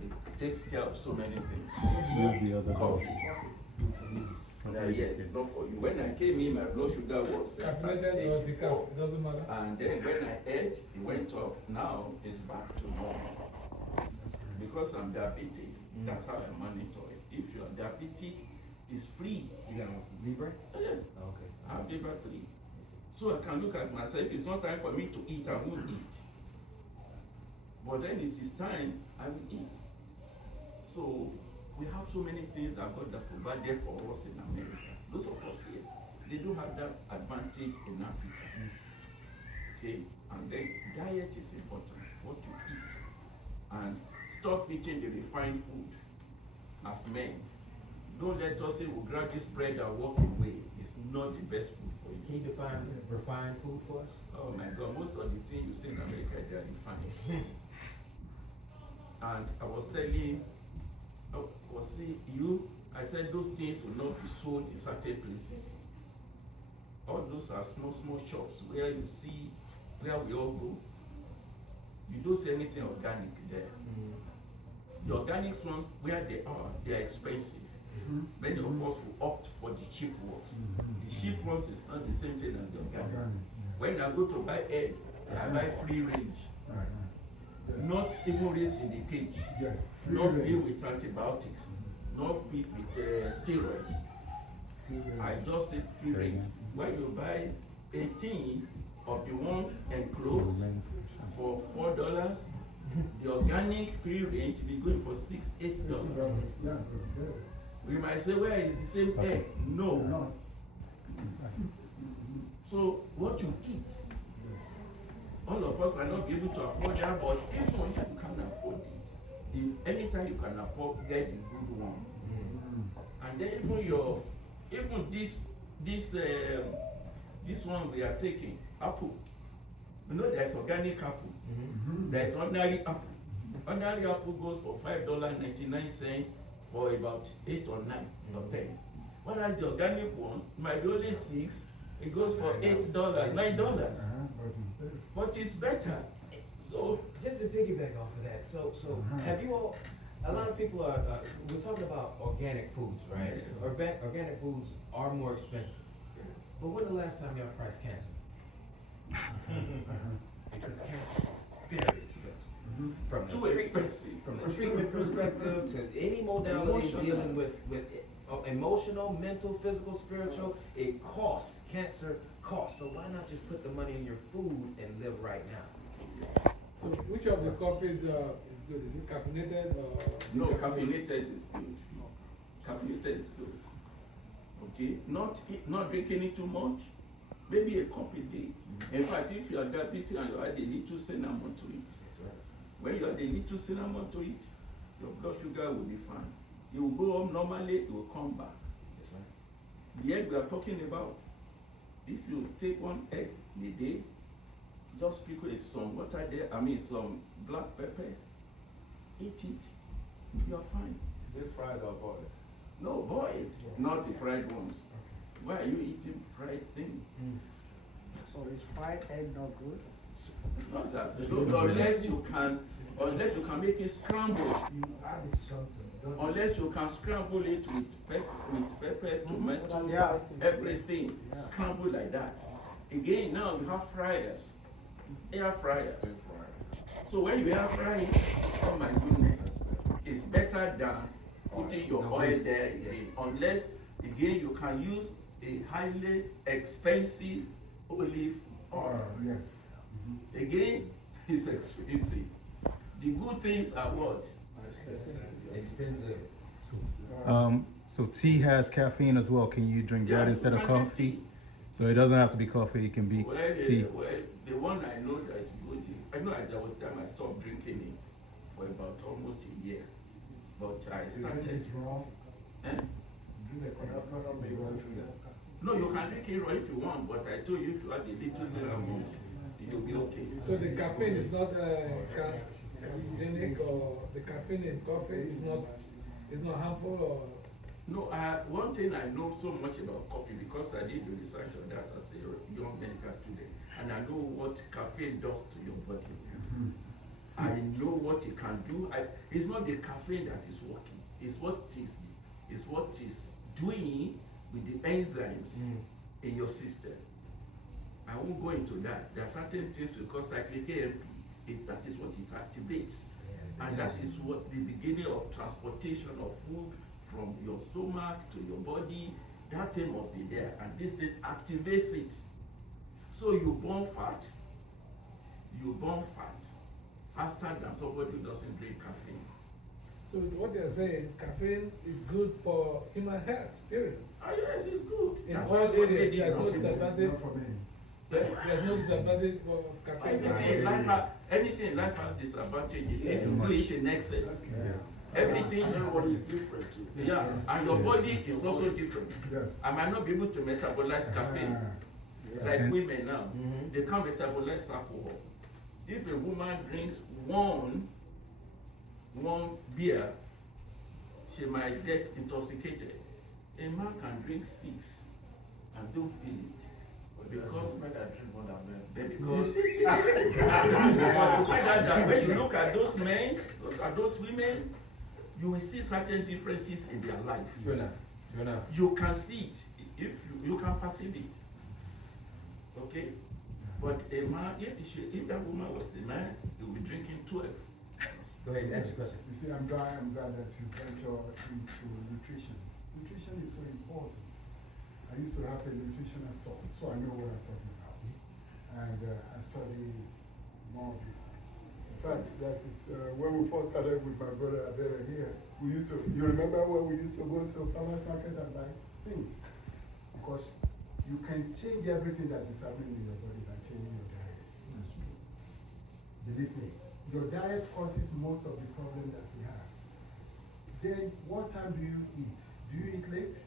It takes care of so many things. Use the other coffee. Yes, not for you. When I came in, my blood sugar was Caffeinated or decaf, it doesn't matter. and then when I ate, it went up. Now it's back to normal. Because I'm diabetic, that's how I monitor it. If you are diabetic, it's free. You got a Libre? Yes, Okay. I have liver 3. So I can look at myself. It's not time for me to eat, I won't eat. But then it is time, I will eat. So we have so many things that God has provided for us in America. Those of us here, they don't have that advantage in Africa. Okay? And then diet is important, what you eat. And stop eating the refined food as men. Don't let us say we'll grab this bread and walk away. It's not the best food for you. Can you define refined food for us? Oh my God, most of the things you see in America, they are refined. And I was telling, I said those things will not be sold in certain places. All those are small shops where you see, where we all go. You don't see anything organic there. The organic ones, where they are expensive. Many of us will opt for the cheap ones. The cheap ones is not the same thing as the organic. When I go to buy egg, I buy free range. Not even raised in the cage. Yes. Not filled with antibiotics. Not filled with steroids. I just say free range. When you buy 18 of the one enclosed for $4, the organic free range will be going for $6, $8. We might say, where is the same egg? No. So what you eat, all of us might not be able to afford that, but even if you can afford it, anytime you can afford, get the good one. And then even this one we are taking, apple. You know, there's organic apple. There's ordinary apple. Ordinary apple goes for $5.99 for about 8 or 9 or 10. Whereas the organic ones might be only 6. It goes for $8, $9. But it's better. So just to piggyback off of that, so have you all? A lot of people are. We're talking about organic foods, right? Yes. Organic foods are more expensive. But when the last time y'all priced cancer? Because cancer is very expensive. From too expensive. From the treatment perspective to any modality dealing with emotional, mental, physical, spiritual, it costs. Cancer costs. So why not just put the money in your food and live right now? So which of the coffees is good? Is it caffeinated or? No, caffeinated is good. Caffeinated is good. Okay, not drinking it too much. Maybe a cup a day. In fact, if you are diabetic and you add a little cinnamon to it, That's right. when you add a little cinnamon to it, your blood sugar will be fine. It will go up normally, it will come back. That's right. The egg we are talking about, if you take one egg in a day, just sprinkle it some water there, some black pepper, eat it, you are fine. Is it fried or boiled? No, boiled, not the fried ones. Why are you eating fried things? So is fried egg not good? It's not that. Unless you can make it scrambled. You added something. Unless you can scramble it with pepper, tomato, Yeah. everything, scramble like that. Again, now you have fryers, air fryers. So when you air fry it, oh my goodness, it's better than putting your No oil waste. there again. Unless, again, you can use a highly expensive olive oil. Yes. Again, it's expensive. The good things are what? Expensive. So tea has caffeine as well. Can you drink that Yeah, instead you of can have coffee? tea. So it doesn't have to be coffee. It can be Well, tea. the one I know that is good is, I know there was time I stopped drinking it for about almost a year. But I started. raw. Eh? Drink No, you can drink it raw if you want, but I told you if you add a little cinnamon, it will be okay. So the caffeine is not carcinogenic, or the caffeine in coffee is not harmful, or? No, one thing I know so much about coffee because I did the research on that as a young medical student, and I know what caffeine does to your body. I know what it can do. It's not the caffeine that is working. It's what is doing with the enzymes in your system. I won't go into that. There are certain things because cyclic AMP that is what it activates, and that is what the beginning of transportation of food from your stomach to your body. That thing must be there, and this thing activates it. So you burn fat. You burn fat faster than somebody who doesn't drink caffeine. So what you're saying, caffeine is good for human health, period. Yes, it's good. In That's all why God areas, made it there's no possible. disadvantage. Not for me. There's no disadvantage for caffeine. Anything in life has disadvantages if you do it in excess. Everything, Everybody is different too. yeah, and your body is also different. Yes. I might not be able to metabolize caffeine like Okay. women now. They can't metabolize alcohol. If a woman drinks one beer, she might get intoxicated. A man can drink 6 and don't feel it. But there are Because some men that drink more than men. Then because but to find out that when you look at those men, at those women, you will see certain differences in their life. True enough. True enough. You can see it if you can perceive it. Okay? But a man, if that woman was a man, he would be drinking 12. Go ahead and ask your question. You see, I'm glad that you venture into nutrition. Nutrition is so important. I used to have a nutritional store, so I know what I'm talking about. And I study more of this. In fact, that is when we first started with my brother Abera here, you remember when we used to go to a farmer's market and buy things? Because you can change everything that is happening in your body by changing your diet. That's true. Believe me, your diet causes most of the problem that we have. Then, what time do you eat? Do you eat late?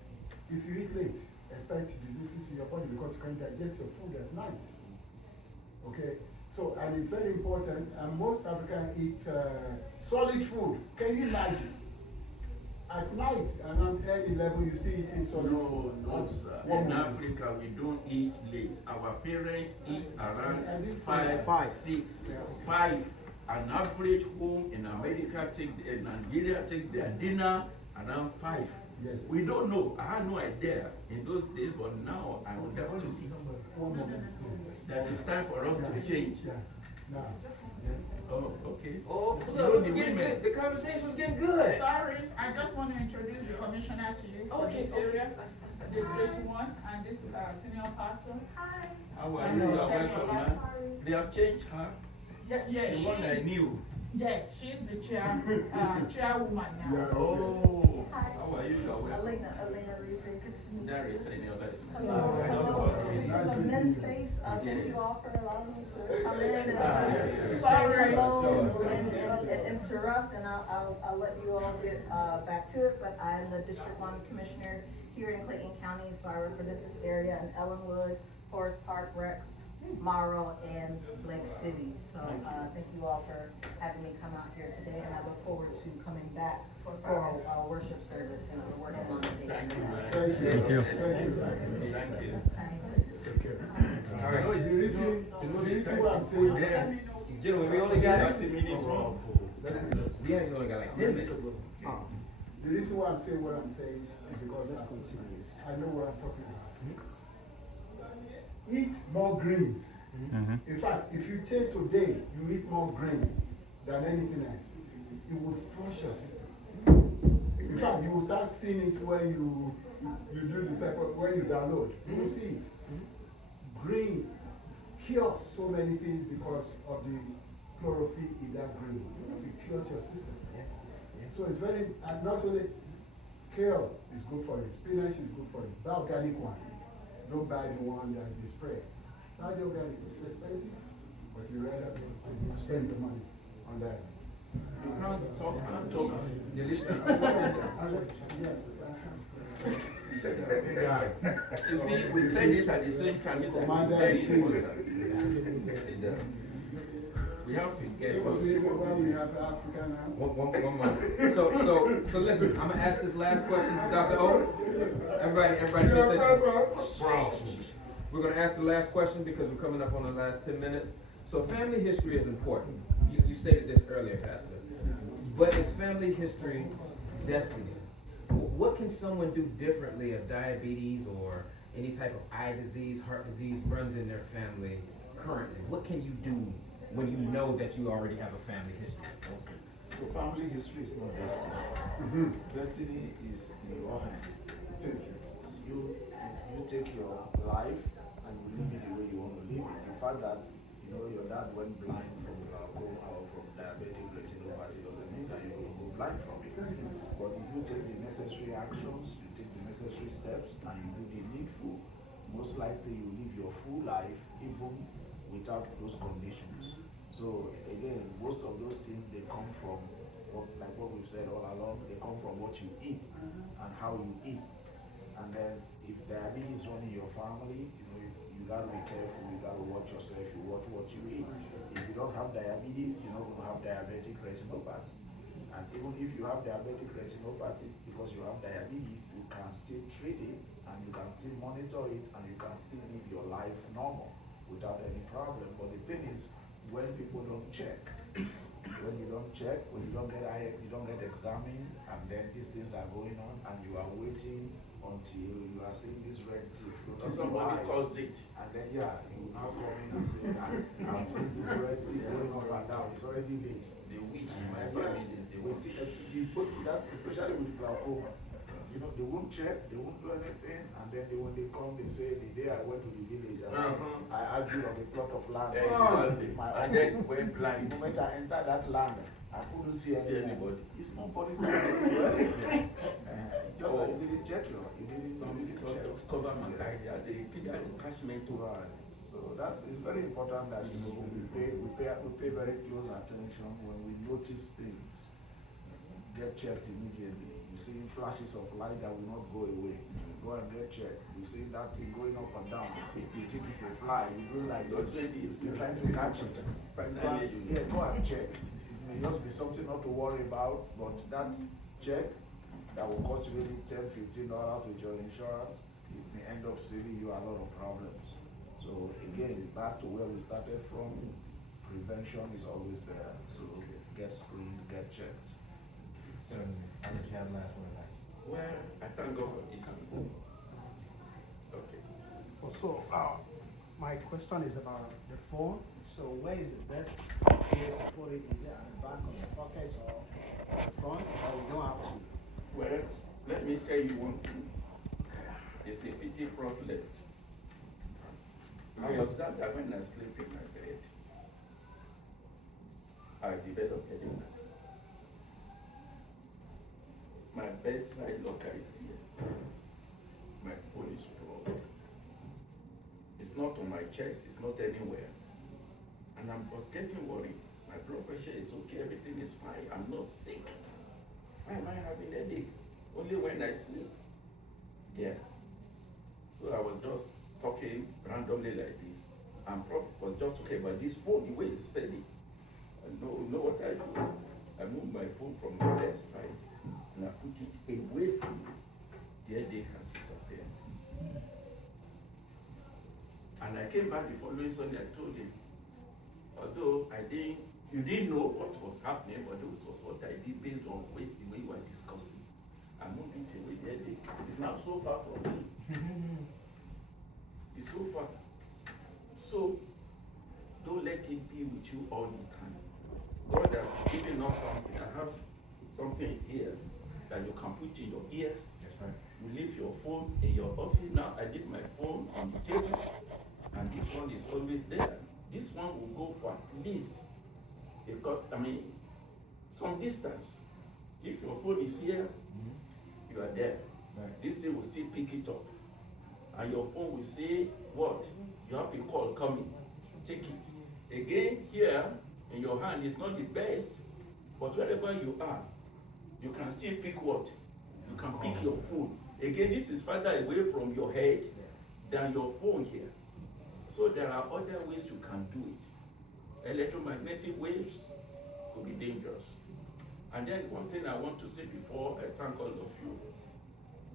If you eat late, expect diseases in your body because you can't digest your food at night. Okay? So, and it's very important, and most Africans eat solid food. Can you imagine? At night, around 10, 11, you still eating solid food. No, sir. In Africa, we don't eat late. Our parents eat around And it's 5, 6, 5. An average home in America, in Nigeria, takes their dinner around 5. Yes. We don't know. I had no idea in those days, but now I understood it. One moment, please. That it's time for us to change. Yeah. Now, Oh, okay. Oh, You look, know, we're the getting women. good. The conversation's getting good. Sorry, I just want to introduce the commissioner to you for this area, District 1, and this is our senior pastor. Hi. How are I you? know, You are tell me welcome, about- man. They have changed, huh? Yeah, The one I knew. Yes, she's the chairwoman now. Yeah. Oh, Hi. how are you? You are welcome. Elena Reese, good to meet Dari, you. tell me about it. Hello, Nice hello. to meet This you. is a men's space. Thank Yes. you all for allowing me to come in and yes. say hello and interrupt, and I'll let you all get back to it. But I'm the District 1 Commissioner here in Clayton County, so I represent this area in Ellenwood, Forest Park, Rex, Morrow, and Lake City. So thank you all for having me come out here today, and I look forward to coming back for our worship service, and we're working on the date. Thank you, man. Thank you. Thank you. Take care. All right. The reason why I'm saying Yeah. Gentlemen, we only got 60 minutes more. We actually only got like 10 minutes. the reason why I'm saying what I'm saying is because I know what I'm talking about. Eat more greens. In fact, if you take today, you eat more grains than anything else, it will flush your system. In fact, you will start seeing it when you do the cycle, when you download. You will see it. Green cures so many things because of the chlorophyll in that green. It cures your system. So it's very, and not only kale is good for you, spinach is good for you. Buy organic one. Don't buy the one that they spray. Buy the organic, it's expensive, but you rather spend the money on that. You can't talk and talk. You're listening. You see, we said it at the same time. It's Commander very and King. important. Sit down. We have to get When we have Africa now. One month. So listen, I'm gonna ask this last question to Dr. O. Everybody pay attention. We're gonna ask the last question because we're coming up on the last 10 minutes. So family history is important. You stated this earlier, Pastor. But is family history destiny? What can someone do differently if diabetes or any type of eye disease, heart disease runs in their family currently? What can you do when you know that you already have a family history? So family history is not destiny. Destiny is in your hand. So you take your life and you live it the way you want to live it. The fact that your dad went blind from glaucoma or from diabetic retinopathy doesn't mean that you're going to go blind from it. But if you take the necessary actions, you take the necessary steps, and you do the needful, most likely you live your full life even without those conditions. So again, most of those things, they come from like what we've said all along, they come from what you eat and how you eat. And then if diabetes run in your family, you gotta be careful, you gotta watch yourself, you watch what you eat. If you don't have diabetes, you're not gonna have diabetic retinopathy. And even if you have diabetic retinopathy, because you have diabetes, you can still treat it and you can still monitor it and you can still live your life normal without any problem. But the thing is, when people don't check, when you don't get examined, and then these things are going on, and you are waiting until you are seeing this red tea floating. Somebody calls it. And then you now come in and say, I'm seeing this red tea going up and down. It's already late. The witch in my family is the We see that, especially with glaucoma. They won't check, they won't do anything, and then when they come, they say, the day I went to the village, and I argued on a plot of land. And then went blind. The moment I entered that land, I couldn't see anybody. It's nobody that do anything. Just that you didn't check Somebody thought it was cover malaria. They did an attachment to Right. So it's very important that we pay very close attention when we notice things. Get checked immediately. You see flashes of light that will not go away. Go and get checked. You see that thing going up and down. You think it's a fly. You do like this. You're trying to catch it. Go and check. It may just be something not to worry about, but that check that will cost you maybe $10, $15 with your insurance, it may end up saving you a lot of problems. So again, back to where we started from, prevention is always better. So get screened, get checked. Certainly. I'll let you have the last one. Well, I thank God for this meeting. Okay. So, my question is about the phone. So, where is the best place to put it? Is it at the back of the pocket or the front? Or we don't have to? Well, let me tell you one thing. There's a petit prof left. I observe that when I sleep in my bed, I developed headache. My bedside locker is here. My phone is plugged. It's not on my chest, it's not anywhere. And I was getting worried. My blood pressure is okay, everything is fine, I'm not sick. Why am I having a headache? Only when I sleep. Yeah. So I was just talking randomly like this. And Prof was just talking about this phone, the way he said it. I know what I did? I moved my phone from the left side and I put it away from me. The headache has disappeared. And I came back the following Sunday, I told him, although you didn't know what was happening, but this was what I did based on the way we were discussing. I moved it away, the headache. It's now so far from me. It's so far. So, don't let it be with you all the time. God has given us something. I have something here that you can put in your ears. That's right. You leave your phone in your office. Now I leave my phone on the table, and this one is always there. This one will go for at least some distance. If your phone is here, you are there. Right. This thing will still pick it up, and your phone will say, "What? You have a call coming. Take it." Again, here in your hand is not the best, but wherever you are, you can still pick what? You can pick your phone. Again, this is farther away from your head than your phone here. So there are other ways you can do it. Electromagnetic waves could be dangerous. And then one thing I want to say before I thank all of you,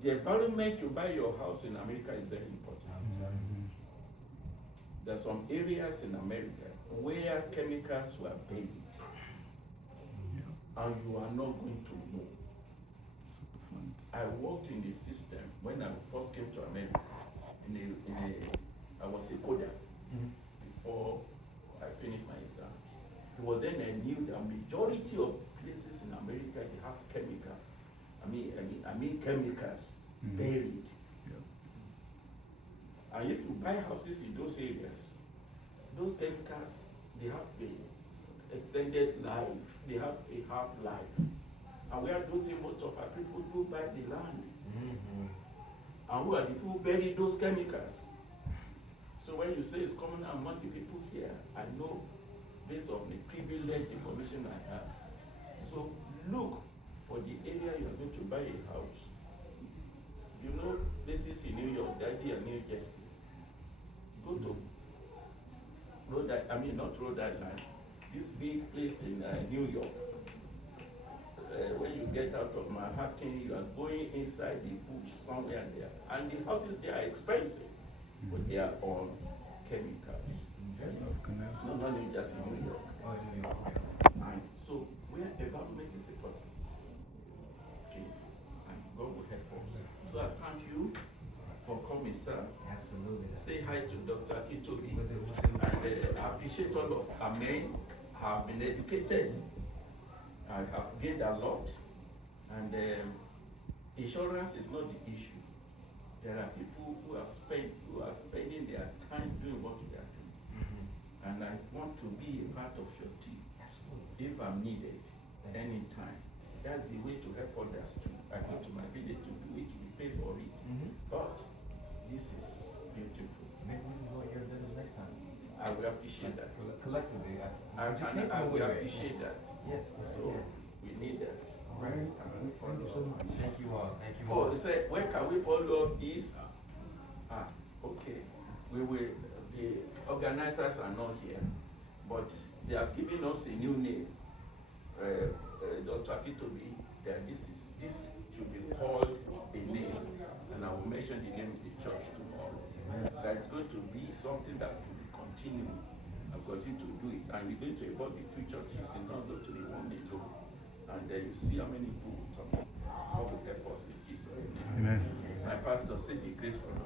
the environment you buy your house in America is very important. There are some areas in America where chemicals were buried, and you are not going to know. I worked in the system when I first came to America. I was a coder before I finished my exams. It was then I knew that majority of places in America they have chemicals. I mean chemicals buried. And if you buy houses in those areas, those chemicals, they have a extended life, they have a half-life. And where do think most of our people do buy the land? And who are the people who bury those chemicals? So when you say it's common among the people here, I know based on the privileged information I have. So look for the area you're going to buy a house. You know, places in New York, Daddy and New Jersey. Go to not Rhode Island, this big place in New York. When you get out of Manhattan, you are going inside the bush somewhere there. And the houses there are expensive, but they are on chemicals. No, not New Jersey, New York. Oh, New York. And so, where environment is important. Okay, and God will help us. So I thank you for coming, sir. Absolutely. Say hi to Dr. Akintobi. And I appreciate all of Amen. I have been educated. I have gained a lot. And insurance is not the issue. There are people who are spending their time doing what we are doing. And I want to be a part of your team. Absolutely. If I'm needed, anytime. That's the way to help others too. I go to my village to do it, we pay for it. But this is beautiful. Maybe we can go to your village next time. I will appreciate that. Collectively, I will appreciate that. Yes. So we need that. All right. Thank you so much. Thank you all. Thank you Oh, all. they said, where can we follow up this? Okay. We will. The organizers are not here, but they have given us a new name. Dr. Akintobi, that this should be called a name, and I will mention the name of the church tomorrow. That's going to be something that will be continuing. I'm going to do it, and we're going to involve the two churches. It's not going to be one alone. And then you see how many people will come. God will help us in Jesus' name. Amen. My pastor said the grace for